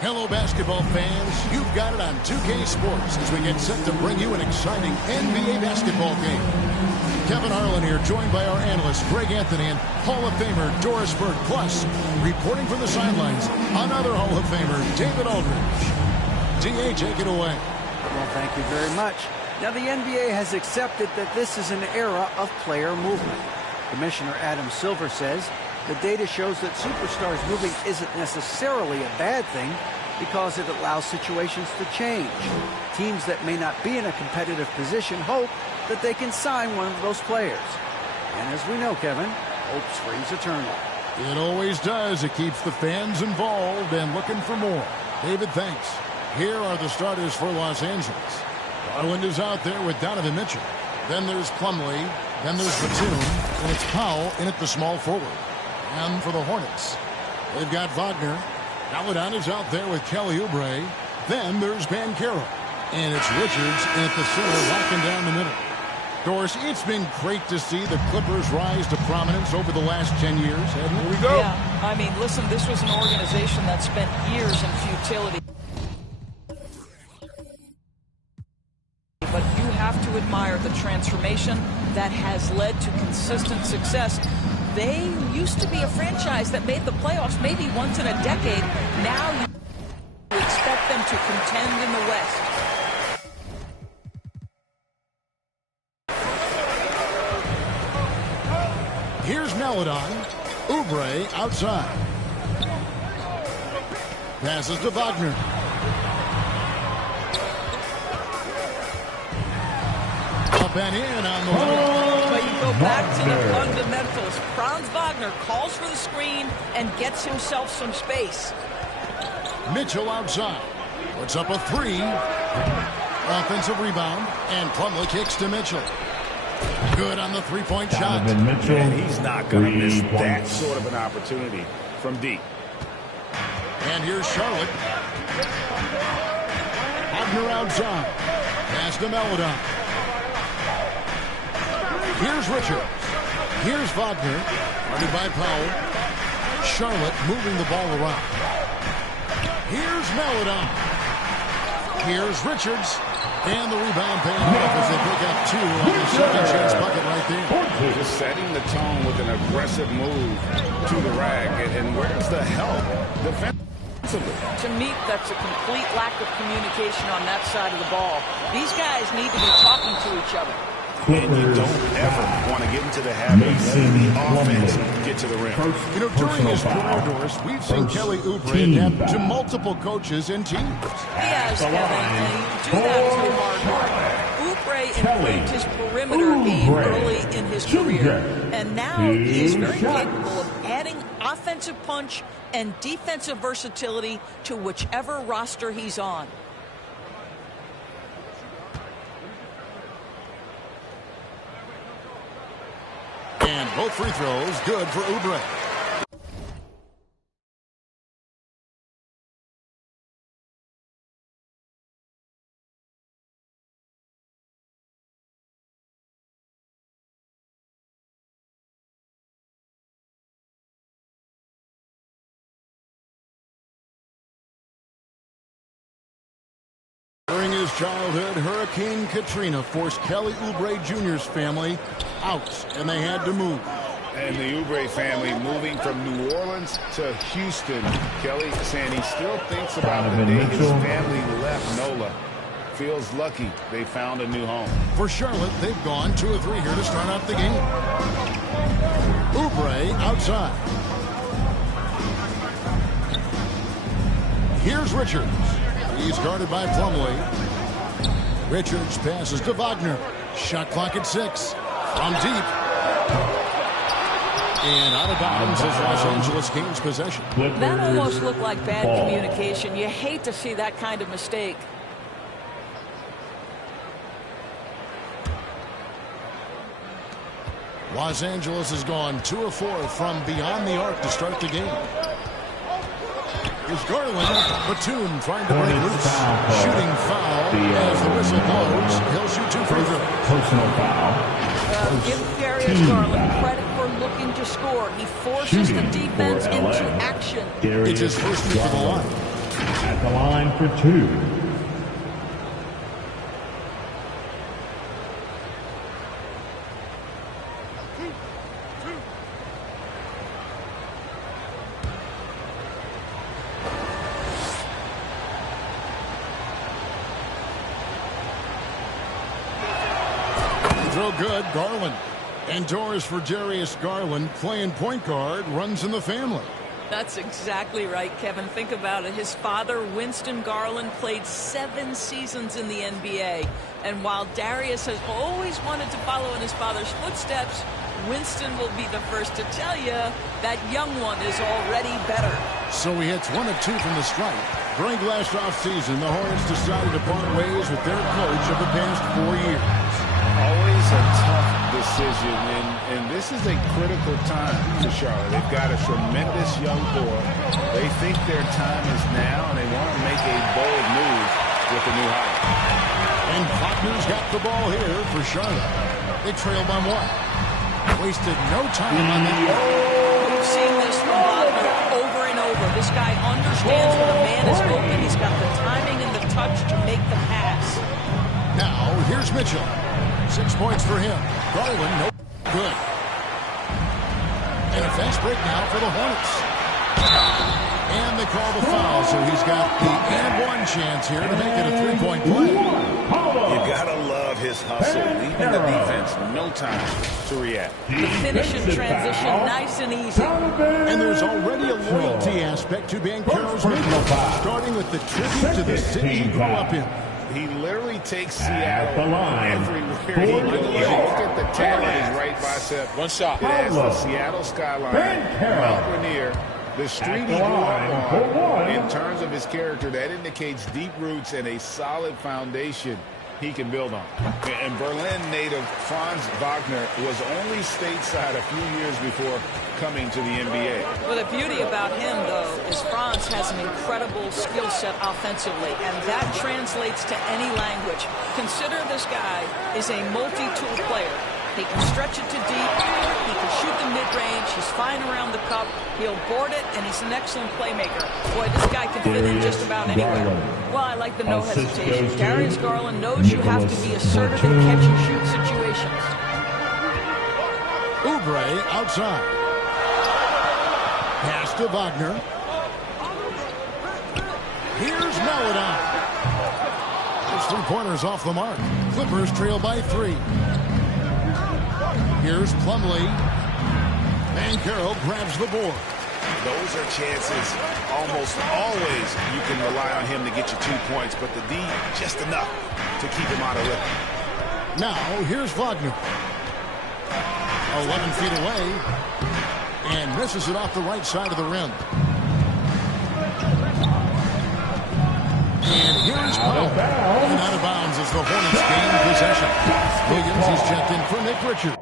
Hello, basketball fans. You've got it on 2K Sports as we get set to bring you an exciting NBA basketball game. Kevin Harlan here, joined by our analyst, Greg Anthony, and Hall of Famer Doris Burke. Plus, reporting from the sidelines, another Hall of Famer, David Aldridge. D.A., take it away. Well, thank you very much. Now, the NBA has accepted that this is an era of player movement. Commissioner Adam Silver says the data shows that superstars moving isn't necessarily a bad thing because it allows situations to change. Teams that may not be in a competitive position hope that they can sign one of those players. And as we know, Kevin, hope springs eternal. It always does. It keeps the fans involved and looking for more. David, thanks. Here are the starters for Los Angeles. Garland is out there with Donovan Mitchell. Then there's Plumlee. Then there's Batum. And it's Powell in at the small forward. And for the Hornets, they've got Wagner. Paladon is out there with Kelly Oubre. Then there's Banchero. And it's Richards in at the center, locking down the middle. Doris, it's been great to see the Clippers rise to prominence over the last 10 years, hasn't it? Here we go. Yeah, I mean, listen, this was an organization that spent years in futility. But you have to admire the transformation that has led to consistent success. They used to be a franchise that made the playoffs maybe once in a decade. Now you expect them to contend in the West. Here's Paladon. Oubre outside. Passes to Wagner. Up and in on the way. But you go back to the fundamentals. Franz Wagner calls for the screen and gets himself some space. Mitchell outside. Puts up a three. Offensive rebound. And Plumlee kicks to Mitchell. Good on the three-point shot. Mitchell, and he's not going to miss that sort of an opportunity from deep. And here's Charlotte. Wagner outside. Pass to Paladon. Here's Richards. Here's Wagner. Guarded by Powell. Charlotte moving the ball around. Here's Paladon. Here's Richards. And the rebound paying off as they pick up two on the second chance bucket right there. Just setting the tone with an aggressive move to the rack. And where's the help defensively? To me, that's a complete lack of communication on that side of the ball. These guys need to be talking to each other. And you don't ever want to get into the habit of letting the offense get to the rim. You know, during his career, Doris, we've seen Kelly Oubre adapt to multiple coaches and teams. He has, Kevin, and he can do that through hard work. Oubre improved his perimeter game early in his career, and now he is very capable of adding offensive punch and defensive versatility to whichever roster he's on. And both free throws good for Oubre. During his childhood, Hurricane Katrina forced Kelly Oubre Jr.'s family out, and they had to move. And the Oubre family moving from New Orleans to Houston. Kelly saying he still thinks about the day his family left NOLA. Feels lucky they found a new home. For Charlotte, they've gone 2 of 3 here to start out the game. Oubre outside. Here's Richards. He's guarded by Plumlee. Richards passes to Wagner. Shot clock at 6. From deep. And out of bounds as Los Angeles gains possession. That almost looked like bad communication. You hate to see that kind of mistake. Los Angeles has gone 2 of 4 from beyond the arc to start the game. Here's Garland. Batum trying to break loose. Shooting foul as the whistle blows. He'll shoot 2 free throws. Personal foul. Give Darius Garland credit for looking to score. He forces the defense into action. It's his first free for the line. At the line for 2. Throw good, Garland. Indoors for Darius Garland, playing point guard, runs in the family. That's exactly right, Kevin. Think about it. His father, Winston Garland, played 7 seasons in the NBA. And while Darius has always wanted to follow in his father's footsteps, Winston will be the first to tell you that young one is already better. So he hits 1 of 2 from the stripe. During last offseason, the Hornets decided to part ways with their coach of the past 4 years. Always a tough decision, and this is a critical time for Charlotte. They've got a tremendous young core. They think their time is now, and they want to make a bold move with the new hire. And Wagner's got the ball here for Charlotte. They trail by 1. Wasted no time on that. We've seen this from Wagner over and over. This guy understands when a man is open. He's got the timing and the touch to make the pass. Now, here's Mitchell. 6 points for him. Garland, no good. And a fast break now for the Hornets. And they call the foul, so he's got the and 1 chance here to make it a 3-point play. You gotta love his hustle, leaving the defense no time to react. The finish in transition, nice and easy. And there's already a loyalty aspect to Banchero's movement, starting with the tribute to the city he grew up in. He literally takes Seattle everywhere he goes. You look at the tail of his right bicep. One shot. It has the Seattle skyline, Mount Rainier, the street he grew up on. In terms of his character, that indicates deep roots and a solid foundation he can build on. And Berlin native Franz Wagner was only stateside a few years before coming to the NBA. Well, the beauty about him, though, is Franz has an incredible skill set offensively, and that translates to any language. Consider this guy is a multi-tool player. He can stretch it to deep. He can shoot the mid-range. He's fine around the cup. He'll board it, and he's an excellent playmaker. Boy, this guy can fit in just about anywhere. Well, I like the no hesitation. Darius Garland knows you have to be assertive in catch-and-shoot situations. Oubre outside. Pass to Wagner. Here's Maledon. Those 3-pointers off the mark. Clippers trail by 3. Here's Plumlee. Banchero grabs the board. Those are chances almost always you can rely on him to get you 2 points, but the D just enough to keep him out of rhythm. Now, here's Wagner. 11 feet away. And misses it off the right side of the rim. And here's Powell. And out of bounds as the Hornets gain possession. Williams is checked in for Nick Richards.